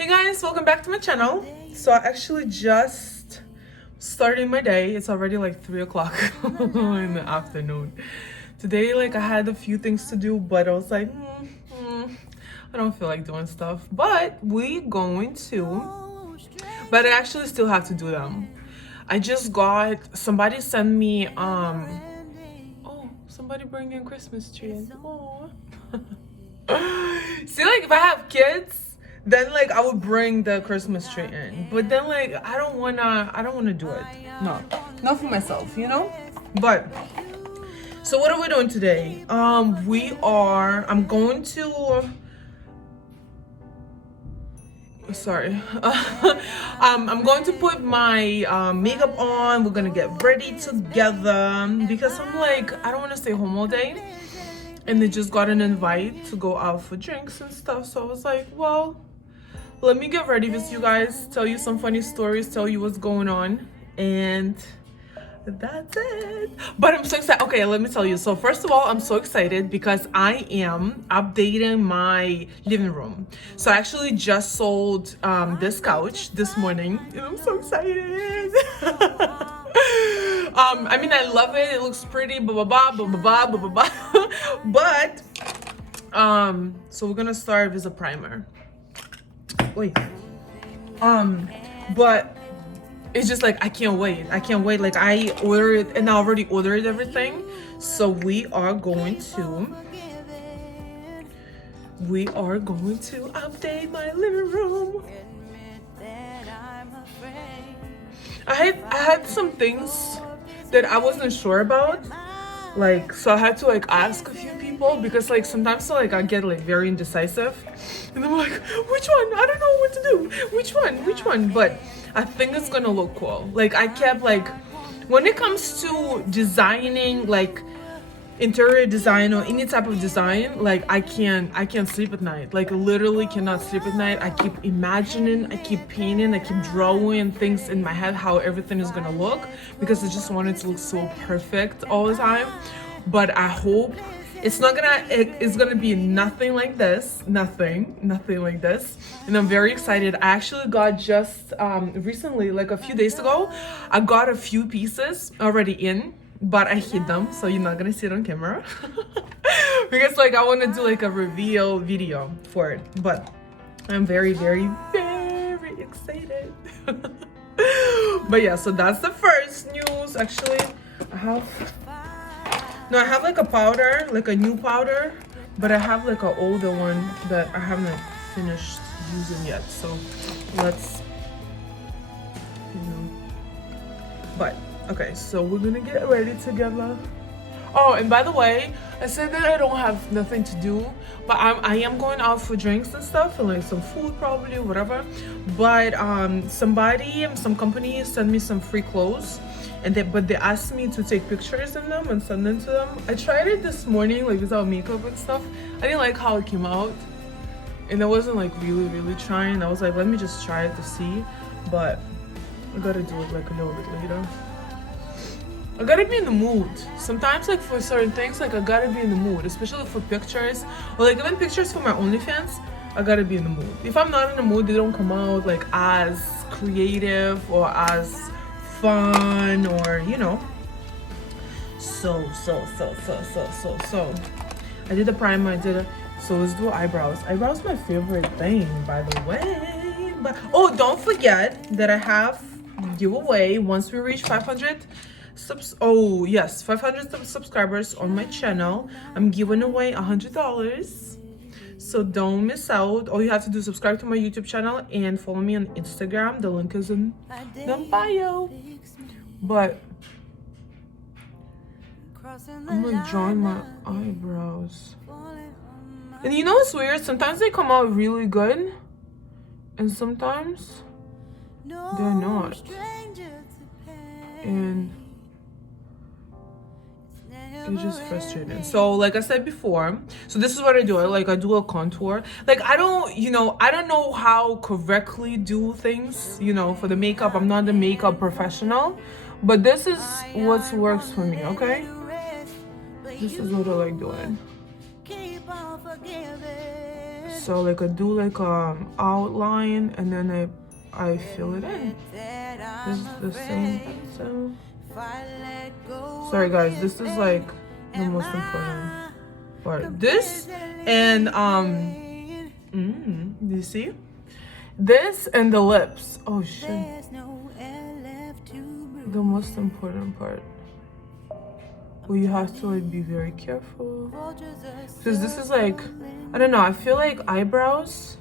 Hey guys, welcome back to my channel. So I actually just starting my day. It's already like 3 o'clock in the afternoon. Today, like I had a few things to do, but I was like, I don't feel like doing stuff. But we going to, but I actually still have to do them. I just got, somebody sent me, oh, somebody bring in Christmas tree. Oh. See, like if I have kids, then like I would bring the Christmas tree in. But then like I don't wanna do it. No. Not for myself, you know? But so what are we doing today? I'm going to sorry. I'm going to put my makeup on. We're gonna get ready together because I'm like, I don't wanna stay home all day. And they just got an invite to go out for drinks and stuff. So I was like, well, let me get ready with you guys, tell you some funny stories, tell you what's going on. And that's it. But I'm so excited. Okay, let me tell you. So first of all, I'm so excited because I am updating my living room. So I actually just sold this couch this morning. And I'm so excited. I mean, I love it. It looks pretty, blah, blah, blah, blah, blah, blah, blah, blah. But, so we're gonna start with a primer. Wait. But it's just like, I can't wait. Like I ordered, and I already ordered everything. So we are going to update my living room. I had some things that I wasn't sure about, like, so I had to like ask a few people because like sometimes like I get like very indecisive and I'm like, which one? I don't know what to do. Which one? But I think it's gonna look cool. Like I kept like, when it comes to designing like interior design or any type of design, like I can't sleep at night. Like literally cannot sleep at night. I keep imagining, I keep painting, I keep drawing things in my head how everything is gonna look because I just want it to look so perfect all the time. But I hope it's gonna be nothing like this, nothing like this. And I'm very excited. I actually got just recently, like a few days ago, I got a few pieces already in, but I hid them, so you're not gonna see it on camera. Because like I want to do like a reveal video for it, but I'm very excited. But yeah, so that's the first news. Actually, I have like a powder, like a new powder, but I have like an older one that I haven't like, finished using yet. So let's, but okay, so we're gonna get ready together. Oh, and by the way, I said that I don't have nothing to do, but I am going out for drinks and stuff and like some food probably, whatever. But some company sent me some free clothes, and they asked me to take pictures in them and send them to them. I tried it this morning like without makeup and stuff. I didn't like how it came out, and I wasn't like really trying. I was like, let me just try it to see, but I gotta do it like a little bit later. I gotta be in the mood. Sometimes like for certain things, like I gotta be in the mood, especially for pictures or like even pictures for my OnlyFans. I gotta be in the mood. If I'm not in the mood, they don't come out like as creative or as fun, or you know. So I did the primer, so let's do eyebrows. Eyebrows my favorite thing, by the way. But oh, don't forget that I have giveaway once we reach 500 500 subscribers on my channel. I'm giving away $100, so don't miss out. All you have to do is subscribe to my YouTube channel and follow me on Instagram. The link is in the bio. But I'm like drawing my eyebrows, and you know what's weird? Sometimes they come out really good and sometimes they're not, and it's just frustrating. So like I said before, so this is what I do. I do a contour. Like I don't know how correctly do things, for the makeup. I'm not a makeup professional, but this is what works for me, okay? This is what I like doing. So like I do like outline, and then I fill it in. This is the same pencil. Sorry guys, this is like the most important part. This and you see? This and the lips. Oh shit. The most important part. Well, you have to like be very careful. Because this is like, I don't know, I feel like eyebrows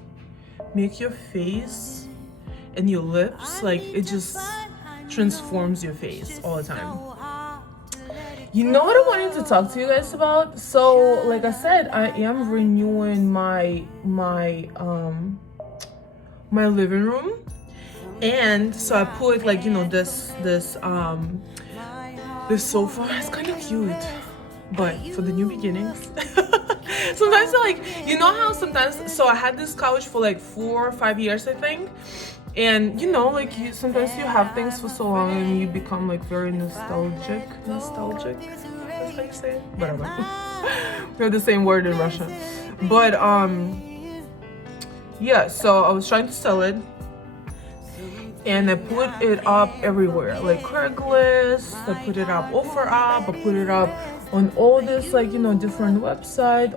make your face and your lips, like it just transforms your face all the time. You know what I wanted to talk to you guys about? So like I said, I am renewing my living room, and so I put like, you know, this sofa is kind of cute, but for the new beginnings. Sometimes like, you know how sometimes, so I had this couch for like 4 or 5 years I think, and you know, like sometimes you have things for so long and you become like very nostalgic. That's how you say it? Whatever. We have the same word in Russian. But yeah, so I was trying to sell it, and I put it up everywhere, like Craigslist, I put it up OfferUp, I put it up on all this, like, you know, different website,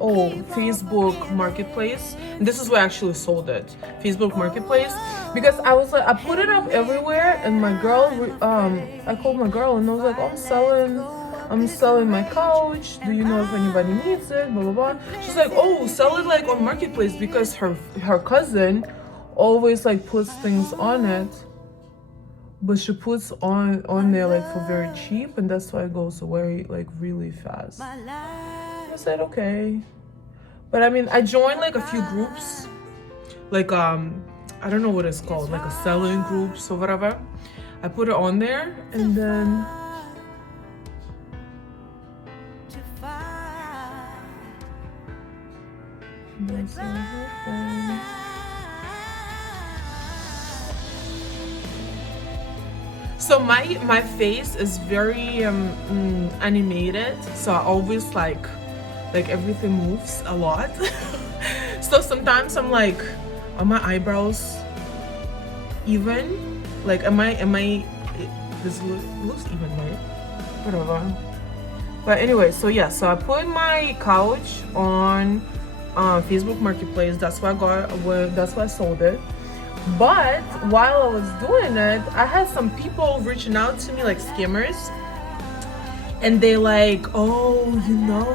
Facebook Marketplace. And this is where I actually sold it, Facebook Marketplace, because I was like, I put it up everywhere, and my girl, I called my girl and I was like, oh, I'm selling my couch, do you know if anybody needs it, blah blah blah. She's like, oh, sell it like on Marketplace, because her cousin always like puts things on it, but she puts on there like for very cheap, and that's why it goes away like really fast. I said okay, but I mean, I joined like a few groups, like I don't know what it's called, like a selling groups or whatever. I put it on there, and then that's what happened. So my face is very animated, so I always like everything moves a lot. So sometimes I'm like, are my eyebrows even? Like, am I this looks even, right? Whatever. But anyway, so yeah, so I put my couch on Facebook Marketplace. That's why I sold it. But while I was doing it, I had some people reaching out to me, like scammers, and they like, oh, you know,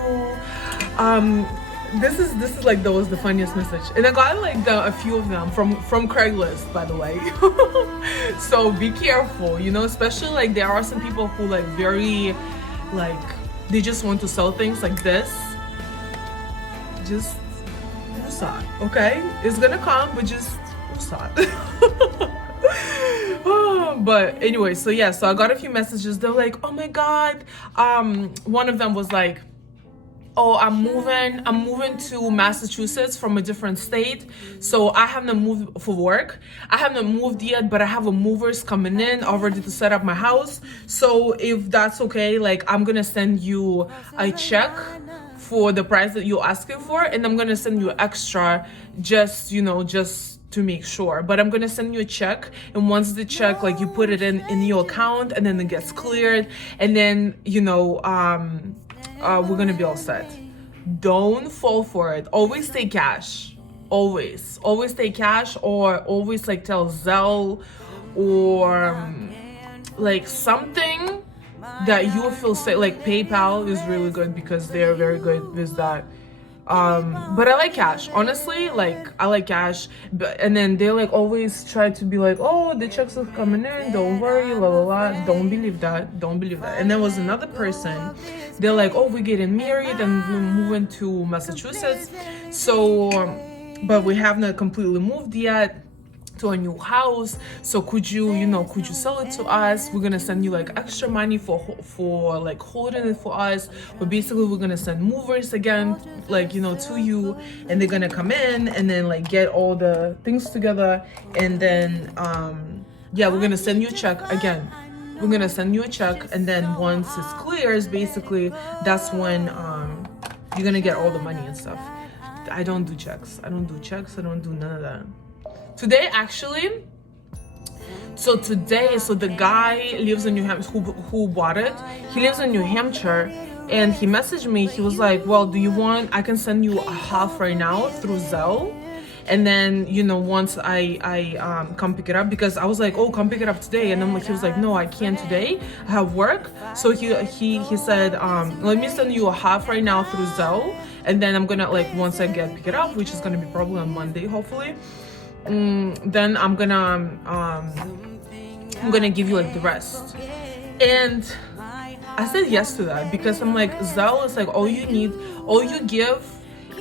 this is like, that was the funniest message, and I got like a few of them from Craigslist, by the way. So be careful, you know, especially like there are some people who like very like, they just want to sell things like this. Just okay, it's gonna come, but just but anyway, so yeah, so I got a few messages. They're like, oh my god, one of them was like, oh, I'm moving to Massachusetts from a different state, so I haven't moved for work. I haven't moved yet, but I have a movers coming in already to set up my house. So if that's okay, like, I'm gonna send you a check for the price that you're asking for, and I'm gonna send you extra, just, you know, just to make sure. But I'm gonna send you a check, and once the check, like, you put it in your account, and then it gets cleared, and then, you know, we're gonna be all set. Don't fall for it. Always take cash. Always take cash, or always like tell Zelle or like something that you feel safe. Like PayPal is really good because they're very good with that. But I like cash, honestly. Like, I like cash, and then they like always try to be like, oh, the checks are coming in, don't worry, la la la. Don't believe that. And there was another person, they're like, oh, we're getting married and we're moving to Massachusetts, so but we haven't completely moved yet to a new house, so could you sell it to us? We're gonna send you like extra money for like holding it for us, but basically we're gonna send movers again, like, you know, to you, and they're gonna come in and then like get all the things together, and then yeah, we're gonna send you a check again. We're gonna send you a check, and then once it clears, basically that's when you're gonna get all the money and stuff. I don't do checks. I don't do checks. I don't do none of that. Today, actually, so the guy lives in New Hampshire, who bought it. He lives in New Hampshire, and he messaged me. He was like, well, do you want, I can send you a half right now through Zelle. And then, you know, once I come pick it up, because I was like, oh, come pick it up today. And he was like, no, I can't today. I have work. So he said, let me send you a half right now through Zelle. And then I'm gonna, like, once I pick it up, which is gonna be probably on Monday, hopefully. Then I'm gonna give you like the rest. And I said yes to that because I'm like, Zelle is like all you give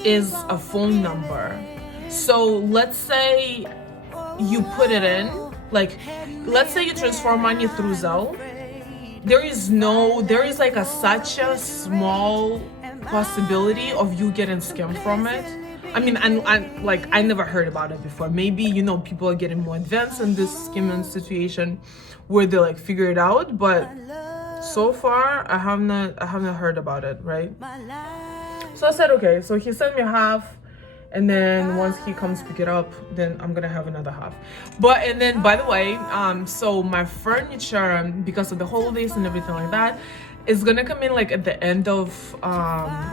is a phone number. So let's say you put it in, like, let's say you transfer money through Zelle. There is like such a small possibility of you getting scammed from it. I mean, I never heard about it before. Maybe, you know, people are getting more advanced in this scamming situation where they like figure it out, but so far I have not heard about it, right? So I said okay. So he sent me half, and then once he comes pick it up, then I'm gonna have another half. And then by the way, so my furniture, because of the holidays and everything like that, is gonna come in like at the end of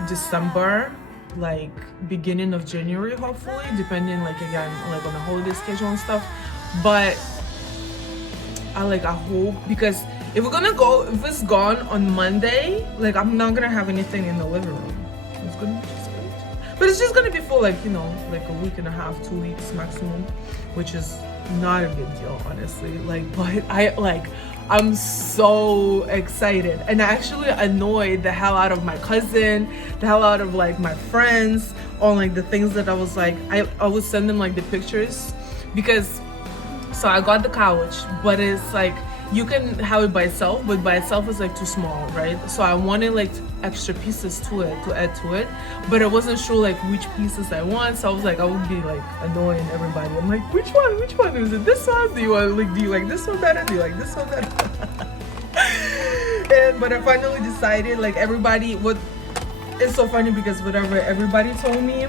December, like beginning of January, hopefully, depending like again like on the holiday schedule and stuff. But I hope, because if it's gone on Monday, like I'm not gonna have anything in the living room. It's gonna be just great, but it's just gonna be for like, you know, like a week and a half, 2 weeks maximum, which is not a big deal, honestly. Like, but I'm so excited, and I actually annoyed the hell out of my cousin, the hell out of like my friends on like the things that I was like, I would send them like the pictures, because so I got the couch, but it's like you can have it by itself, but by itself is like too small, right? So I wanted like extra pieces to add to it, but I wasn't sure like which pieces I want. So I was like, I would be like annoying everybody. I'm like, which one is it? This one? Do you like this one better? Do you like this one better? But I finally decided, like, everybody, it's so funny because whatever everybody told me,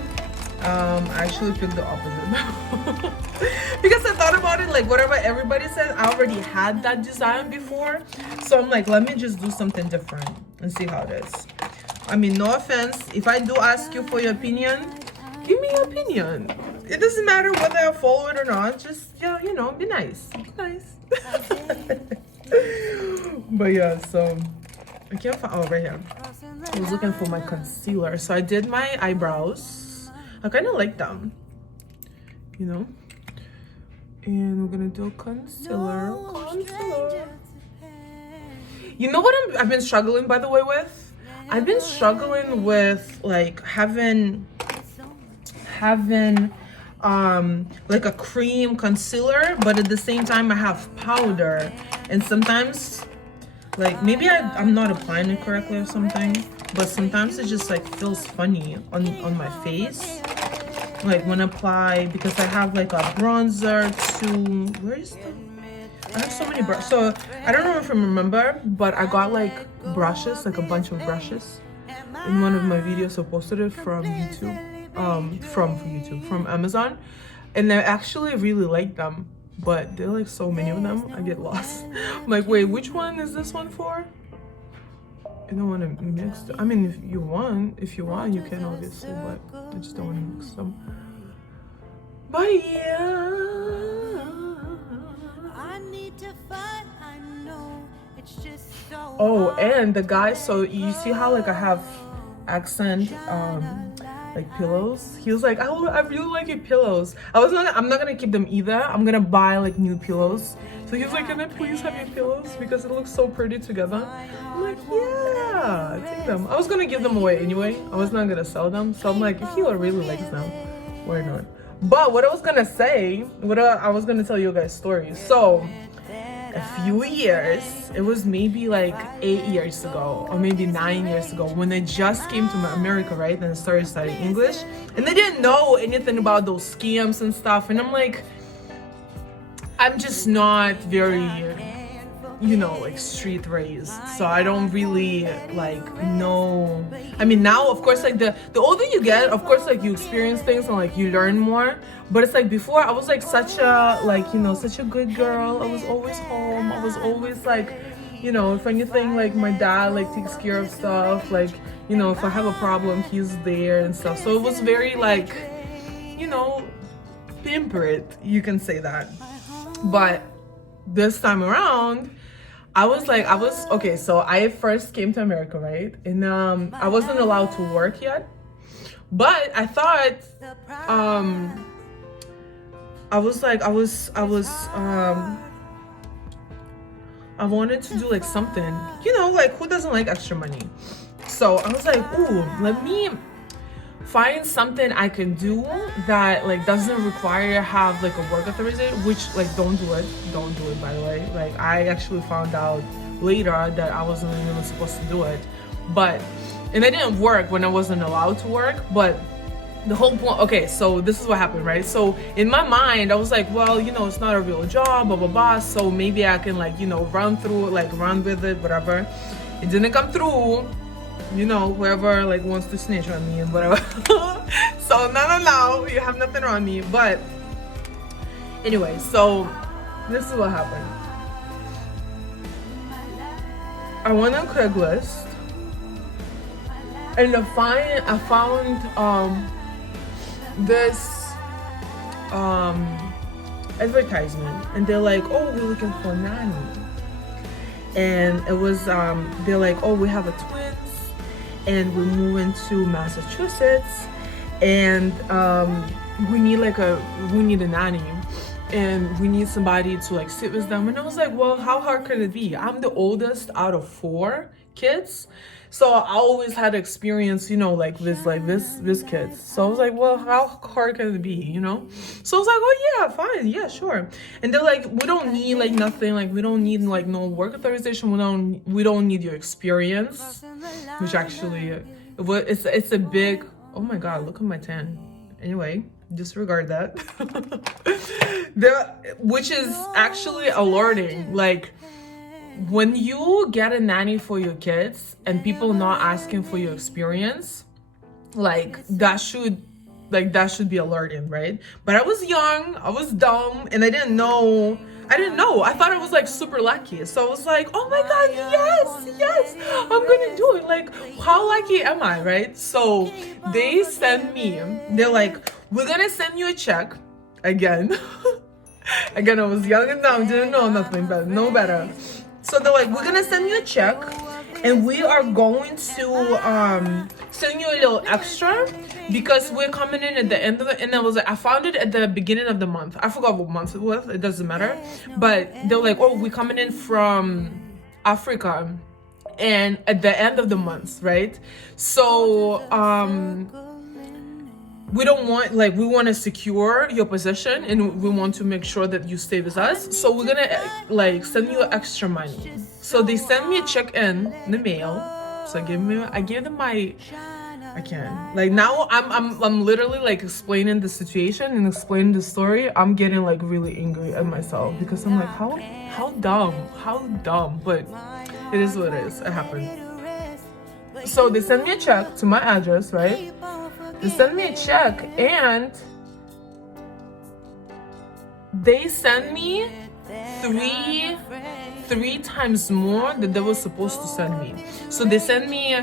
I actually picked the opposite. Because I thought about it, like whatever everybody said, I already had that design before. So I'm like, let me just do something different and see how it is. I mean, no offense, if I do ask you for your opinion, give me your opinion. It doesn't matter whether I follow it or not. Just, yeah, you know, be nice. Be nice. But yeah, so I can't find, oh, right here. I was looking for my concealer. So I did my eyebrows. I kind of like them, you know. And we're gonna do concealer. You know what I've been struggling, by the way, with? I've been struggling with like having like a cream concealer, but at the same time I have powder, and sometimes like maybe I'm not applying it correctly or something, but sometimes it just like feels funny on my face, like when I apply, because I have like a bronzer too. Where is the, I have so many brushes. So I don't know if you remember, but I got like brushes, like a bunch of brushes in one of my videos. I posted it from YouTube, from Amazon, and I actually really like them, but there are like so many of them, I get lost. I'm like, wait, which one is this one for? I don't want to mix them. I mean, if you want, you can obviously, but I just don't want to mix them. But yeah. Oh, and the guy, so you see how like I have accent like pillows? He was like, oh, I really like your pillows. I'm not gonna keep them either. I'm gonna buy like new pillows. So he was like, can I please have your pillows, because it looks so pretty together? I'm like, yeah, take them. I was gonna give them away anyway. I was not gonna sell them. So I'm like, if he really likes them, why not? But what I was gonna say, I was gonna tell you guys stories. So a few years, it was maybe like 8 years ago or maybe 9 years ago, when I just came to America, right, and I started studying English, and I didn't know anything about those scams and stuff, and I'm like, I'm just not very, you know, like street raised, so I don't really like know. I mean, now of course, like the older you get, of course, like you experience things and like you learn more. But it's like before I was like such a, like, you know, such a good girl. I was always home. I was always like, you know, if anything, like my dad like takes care of stuff, like, you know, if I have a problem, he's there and stuff. So it was very like, you know, pampered, you can say that. But this time around, I was okay, so I first came to America, right? And I wasn't allowed to work yet. But I thought I wanted to do like something, you know, like who doesn't like extra money? So I was like, ooh, let me find something I can do that like doesn't require have like a work authorization, which like don't do it, by the way. Like I actually found out later that I wasn't even supposed to do it, and I didn't work when I wasn't allowed to work. But the whole point, okay, so this is what happened, right? So in my mind I was like, well, you know, it's not a real job, blah blah blah, so maybe I can like, you know, run with it, whatever. It didn't come through, you know, whoever like wants to snitch on me and whatever. So no, you have nothing on me. But anyway, so this is what happened. I went on Craigslist and I found this advertisement, and they're like, oh, we're looking for a nanny. And it was they're like, oh, we have a twins and we're moving to Massachusetts, and we need a nanny, and we need somebody to like sit with them. And I was like, well, how hard could it be? I'm the oldest out of 4 kids, so I always had experience, you know, like this kids. So I was like, well, how hard can it be, you know? So I was like, oh yeah, fine, yeah, sure. And they're like, we don't need like nothing, like we don't need like no work authorization, we don't need your experience, which actually it's a big, oh my god, look at my tan. Anyway, disregard that. Which is actually alerting. Like, when you get a nanny for your kids and people not asking for your experience, like that should be alerting, right? But I was young, I was dumb, and I didn't know. I thought I was like super lucky. So I was like, oh my god, yes, I'm gonna do it. Like, how lucky am I, right? So they send me, they're like, we're gonna send you a check again. Again, I was young and dumb, didn't know nothing better, no better. So they're like, we're gonna send you a check, and we are going to send you a little extra because we're coming in at the end of the, and I found it at the beginning of the month. I forgot what month it was, it doesn't matter. But they're like, oh, we're coming in from Africa, and at the end of the month, right? So we don't want, like, we want to secure your position and we want to make sure that you stay with us. So we're gonna like send you extra money. So they send me a check in the mail. So I gave them my, I can't. Like now I'm literally like explaining the situation and explaining the story. I'm getting like really angry at myself because I'm like, how dumb. But it is what it is. It happened. So they send me a check to my address, right? They send me a check and they send me three times more than they were supposed to send me. So they send me,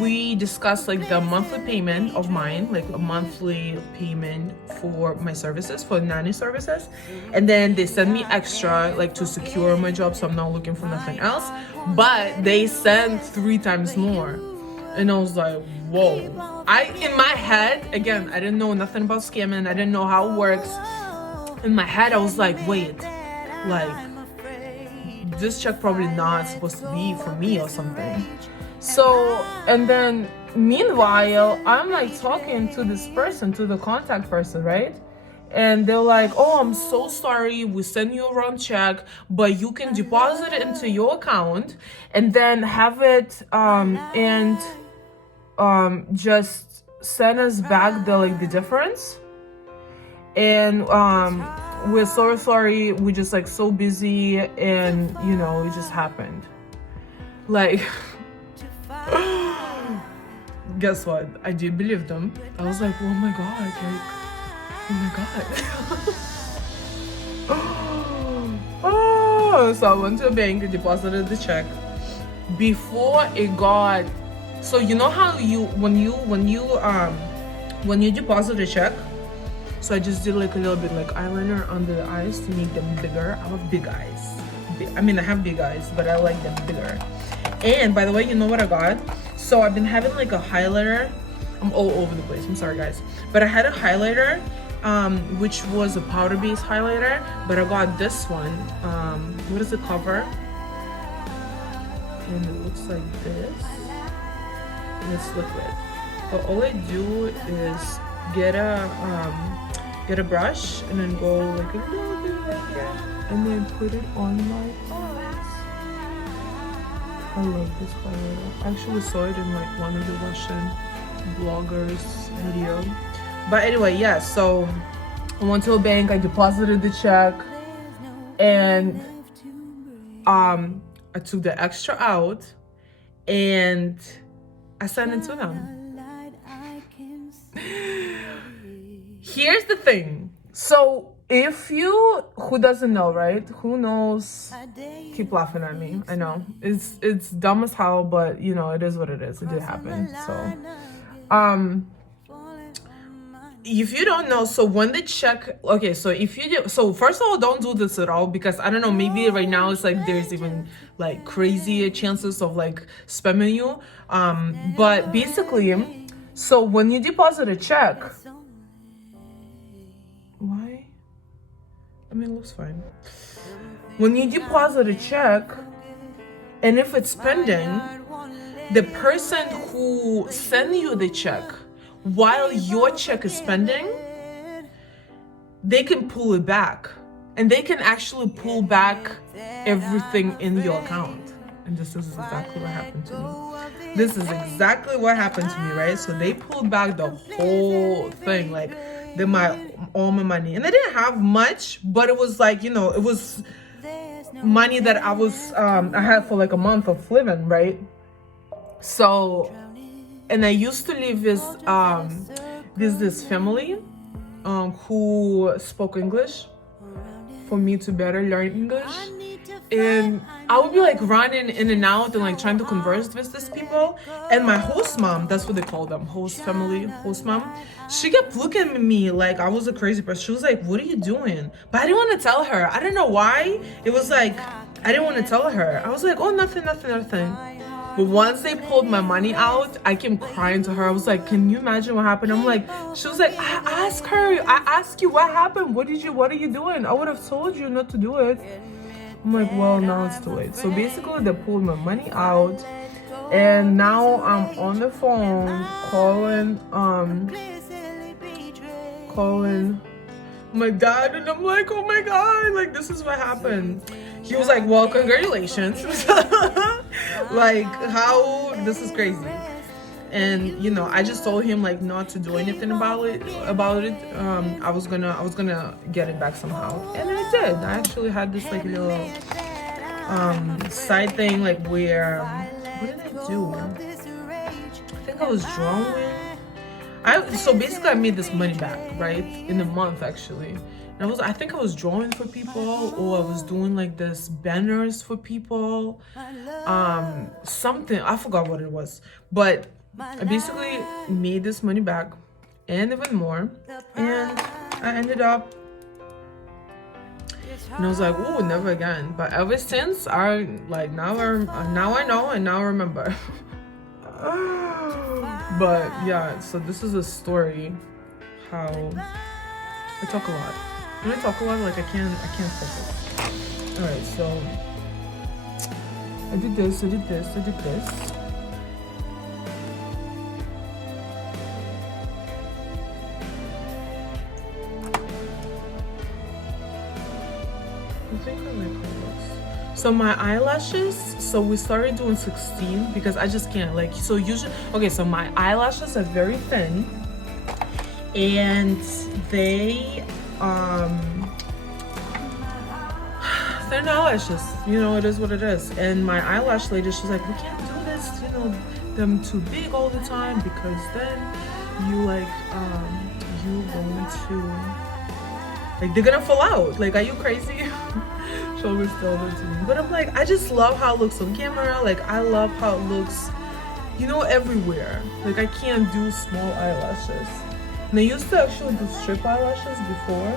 we discussed like the monthly payment of mine, like a monthly payment for my services, for nanny services. And then they send me extra, like to secure my job, so I'm not looking for nothing else. But they send 3 times more. And I was like, whoa. In my head, again, I didn't know nothing about scamming. I didn't know how it works. In my head, I was like, wait, like, this check probably not supposed to be for me or something. So, and then meanwhile, I'm like talking to this person, to the contact person, right? And they're like, oh, I'm so sorry, we send you a wrong check, but you can deposit it into your account and then have it just send us back the difference. And we're so sorry, we're just like so busy, and you know, it just happened. Like, guess what? I did believe them. I was like, oh my god, like, oh my god. Oh, so I went to a bank, deposited the check. Before it got, so you know how when you deposit a check, so I just did like a little bit like eyeliner under the eyes to make them bigger. I have big eyes. I mean, I have big eyes, but I like them bigger. And by the way, you know what I got? So I've been having like a highlighter. I'm all over the place, I'm sorry guys. But I had a highlighter, which was a powder-based highlighter, but I got this one. What is the cover? And it looks like this. And it's liquid. But all I do is get a brush and then go like a little bit right here, and then put it on my eyes. I love this highlighter. I actually saw it in like one of the Russian bloggers' video. But anyway, yeah, so I went to a bank, I deposited the check, and I took the extra out and I sent it to them. Here's the thing. So if you, who doesn't know, right? Who knows? Keep laughing at me. I know it's dumb as hell, but you know, it is what it is. It did happen. So if you don't know, so when the check, okay, so if you do, so first of all, don't do this at all, because I don't know, maybe right now it's like there's even like crazy chances of like spamming you, but basically, so when you deposit a check, why? I mean, it looks fine. When you deposit a check, and if it's pending, the person who sent you the check, while your check is pending, they can pull it back, and they can actually pull back everything in your account. And this is exactly what happened to me. This is exactly what happened to me, right? So they pulled back the whole thing, like all my money, and I didn't have much, but it was like, you know, it was money that I had for like a month of living, right? So, and I used to live with this family who spoke English for me to better learn English. And I would be like running in and out and like trying to converse with these people. And my host mom, that's what they call them, host mom, she kept looking at me like I was a crazy person. She was like, what are you doing? But I didn't want to tell her. I don't know why. It was like, I didn't want to tell her. I was like, oh, nothing. But once they pulled my money out, I came crying to her. I was like, can you imagine what happened? I'm like, she was like, I asked you what happened. What are you doing? I would have told you not to do it. I'm like, well, now it's too late. So basically they pulled my money out, and now I'm on the phone calling my dad, and I'm like, oh my god, like this is what happened. He was like, well, congratulations. Like, how, this is crazy. And you know, I just told him like not to do anything about it. I was gonna get it back somehow, and I did. I actually had this like little side thing, like where what did I do? I think I was drawing. So basically I made this money back, right, in a month actually. And I think I was drawing for people, or I was doing like this banners for people, something, I forgot what it was, but I basically made this money back and even more, and I ended up, and I was like, oh, never again. But ever since, I like now I know and now I remember. But yeah, so this is a story how I talk a lot. When I talk a lot, like I can't focus. All right, so I did this. I think I like how it looks. So my eyelashes, so we started doing 16 because I just can't, like, so usually, okay, so my eyelashes are very thin, and they thin eyelashes. You know, it is what it is. And my eyelash lady, she's like, we can't do this, you know, them too big all the time, because then you like you going to like, they're gonna fall out. Like, are you crazy? She always tells it to me. But I'm like, I just love how it looks on camera. Like, I love how it looks, you know, everywhere. Like, I can't do small eyelashes. And I used to actually do strip eyelashes before,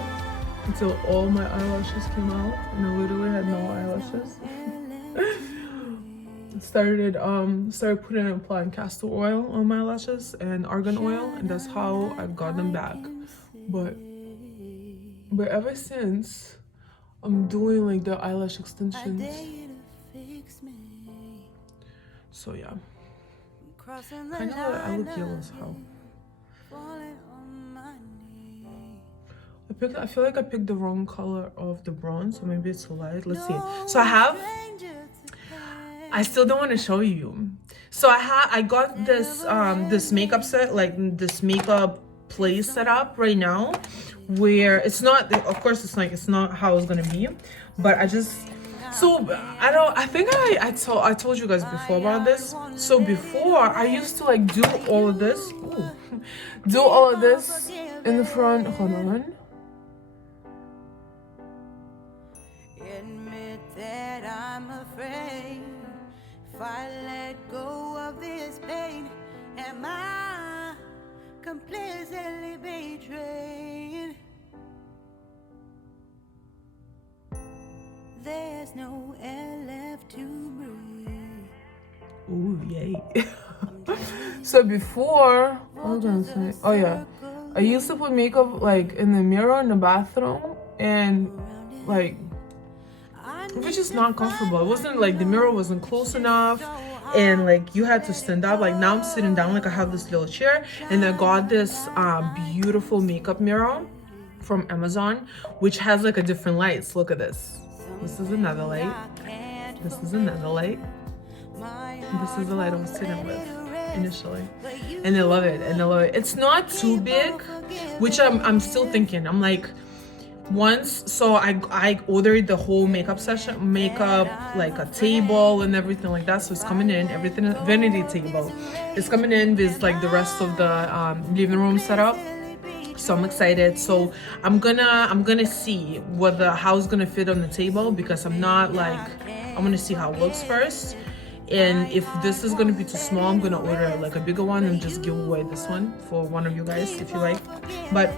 until all my eyelashes came out and I literally had no eyelashes. started putting and applying castor oil on my lashes and argan oil, and that's how I got them back. But ever since, I'm doing like the eyelash extensions. So yeah, I know that I look yellow as hell. I feel like I picked the wrong color of the bronze, so maybe it's light. Let's see. So I still don't want to show you. So I got this this makeup set, like this makeup place set up right now, where it's not, of course it's not how it's gonna be, but I think I told you guys before about this. So before, I used to like do all of this. Ooh. Do all of this in the front. Hold on. Admit that I'm afraid if I let go of this pain, am I completely betrayed? There's no air left to breathe. Ooh, yay. So before, what was I gonna say? Oh yeah, I used to put makeup like in the mirror in the bathroom, and like, which is not comfortable. It wasn't like, the mirror wasn't close enough, and like you had to stand up. Like now I'm sitting down, like I have this little chair, and I got this beautiful makeup mirror from Amazon, which has like a different lights. Look at this. This is another light. This is another light. This is the light I was sitting with initially, and I love it. And I love it. It's not too big, which I'm still thinking. I'm like, once, so I ordered the whole makeup like a table and everything like that. So it's coming in, everything, vanity table. It's coming in with like the rest of the living room setup. So I'm excited. So I'm gonna see how it's gonna fit on the table, because I'm gonna see how it looks first. And if this is gonna be too small, I'm gonna order like a bigger one and just give away this one for one of you guys if you like. But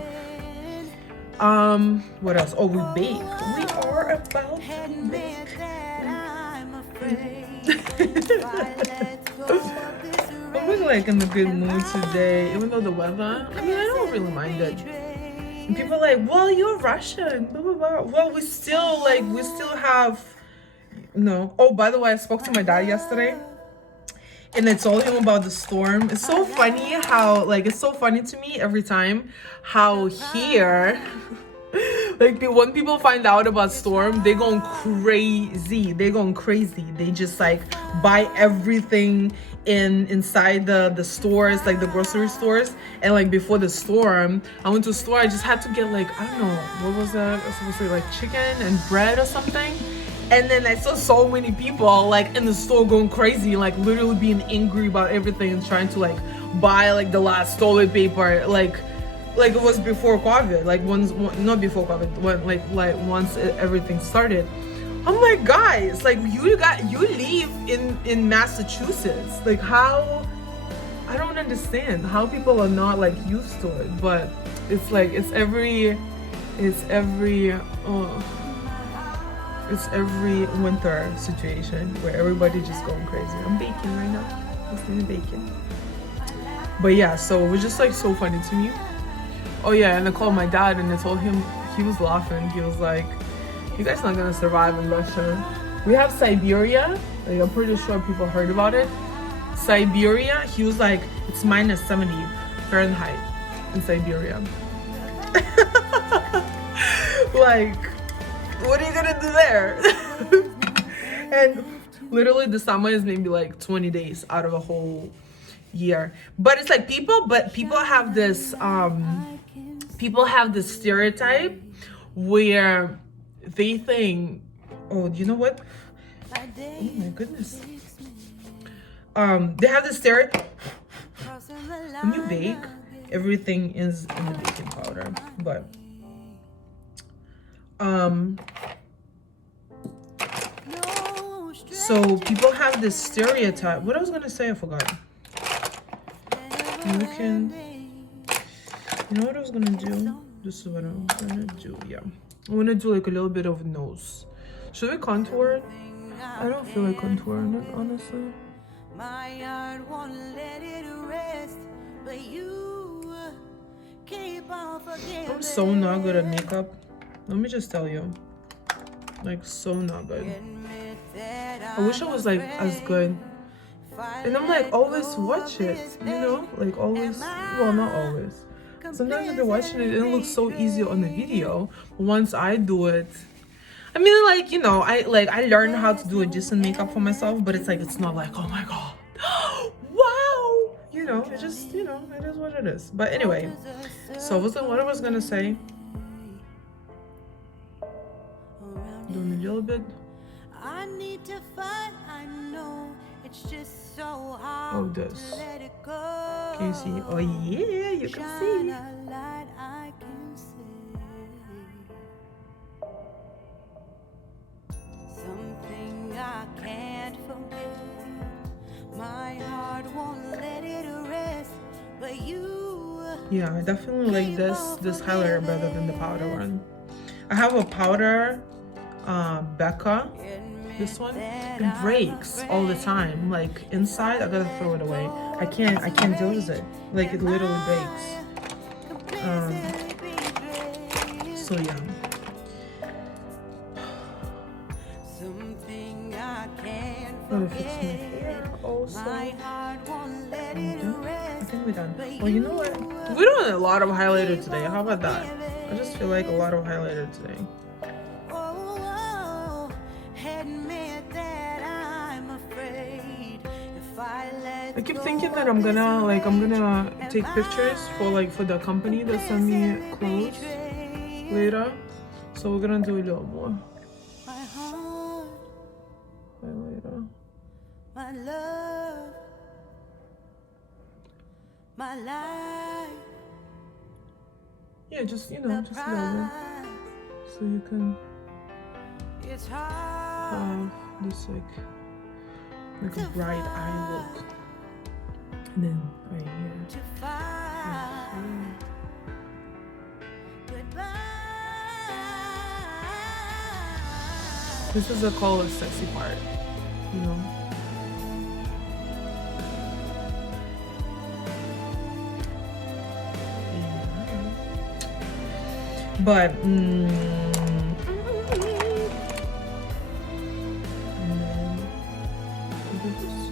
what else? Oh, we bake. We are about to bake. I'm really like in a good mood today, even though the weather, I mean, I don't really mind it. And people are like, well, you're Russian, blah blah blah. Well, we still have, no. Oh, by the way, I spoke to my dad yesterday, and I told him about the storm. It's so funny how, like, it's so funny to me every time how here, like, when people find out about storm, they're going crazy. They just like buy everything inside the stores, like the grocery stores. And like before the storm, I went to a store. I just had to get like, I don't know, what was that? I was supposed to say like chicken and bread or something. And then I saw so many people like in the store going crazy, like literally being angry about everything and trying to like buy like the last toilet paper, like it was before COVID, like not before COVID, when like once everything started. I'm like, guys, like you live in Massachusetts, like how, I don't understand how people are not like used to it, but it's like it's every winter situation where everybody just going crazy. I'm baking right now, listening to bacon. But yeah, so it was just like so funny to me. Oh yeah, and I called my dad and I told him, he was laughing. He was like, you guys not gonna survive in Russia. We have Siberia, like I'm pretty sure people heard about it. Siberia, he was like, it's minus 70 Fahrenheit in Siberia. Like, what are you gonna do there? And literally the summer is maybe like 20 days out of a whole year. But it's like people have this stereotype where they think Oh, you know what? My Oh day my goodness. fix me. They have this theory. Crossing the When you line bake, again. everything is in the baking powder. But um No so stranger people have this stereotype. What I was gonna say, I forgot. You can, you know what I was gonna do? This is what I'm gonna do. Yeah, I'm gonna do like a little bit of nose. Should we contour it? I don't feel like contouring it, honestly. My heart won't let it rest, but you keep on forgiving. I'm so not good at makeup. Let me just tell you, like so not good. Admit that I wish I was like as good. And I'm like always watch it, you know, like always. Well, not always. Sometimes if you're watching it, it looks so easy on the video. Once I do it, I mean, like, you know, I learned how to do a decent makeup for myself, but it's like it's not like, oh my god, wow, you know, it just, you know, it is what it is. But anyway, so what I was gonna say, doing a little bit. I need to fight, I know it's just so hard Oh, this. to let it go. Can you see? Oh yeah, you can Shine see. a light I can see. Something I can't forget. My heart won't let it rest, but you. Yeah, I definitely like this highlighter better than the powder one. I have a powder Becca. This one, it breaks all the time. Like inside, I gotta throw it away. I can't deal with it. Like it literally breaks. So yeah. Something I can't Gotta fix my forget. hair also. My heart won't let it I rest. think we're done. Well, you know what? We're doing a lot of highlighter today. How about that? I just feel like a lot of highlighter today. Oh, admit that I'm afraid if I let I keep go thinking that of I'm this gonna way, take pictures for the company that send me clothes later. So we're gonna do a little more my heart, highlighter. my love, my life, Yeah, just you the know, just a little bit, prize. so you can It's hard have this like a bright eye look. And then right here. to find goodbye. This is a call of sexy part, you know. But and then do this.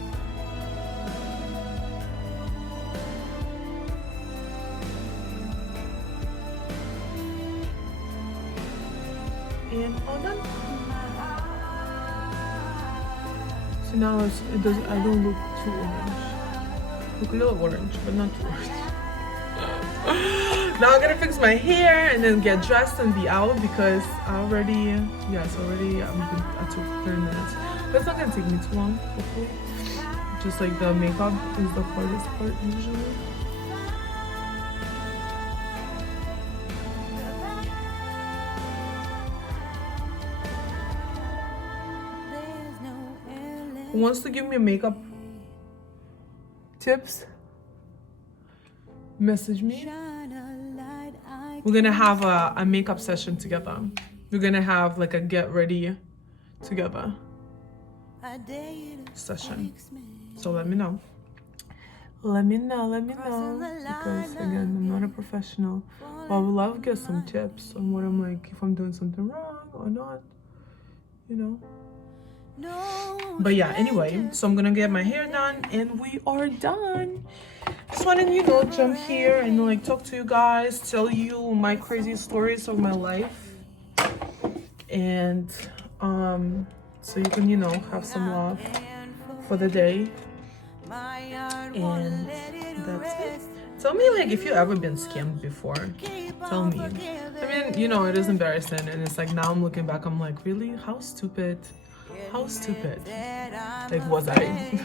And all done. So now it doesn't. I don't look too orange. Look a little orange, but not too orange. Now I'm gonna fix my hair and then get dressed and be out because I already, I took 30 minutes. But it's not gonna take me too long, hopefully. Just like the makeup is the hardest part usually. There's no air Who wants to give me makeup tips? Message me. shine a light I We're gonna have a makeup session together. We're gonna have like a get ready together I dare you to session. fix me. So let me know. Let me know. Because again, I'm not a professional. But I would love to get some tips on what I'm like, if I'm doing something wrong or not, you know. No But yeah, anyway, so I'm gonna get my hair done and we are done. Just wanted to, you know, jump here and like talk to you guys, tell you my crazy stories of my life. And so you can, you know, have some laugh for the day. And that's it. Tell me, like, if you ever been scammed before. Tell me. I mean, you know, it is embarrassing, and it's like now I'm looking back, I'm like, really? How stupid? How stupid? Like, was I?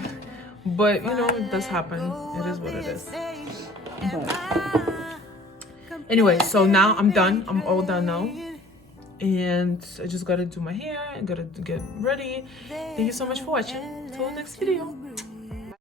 But you know, it does happen. It is what it is. But anyway, so now I'm done. I'm all done now. And I just gotta do my hair. I gotta get ready. Thank you so much for watching. Till the next video.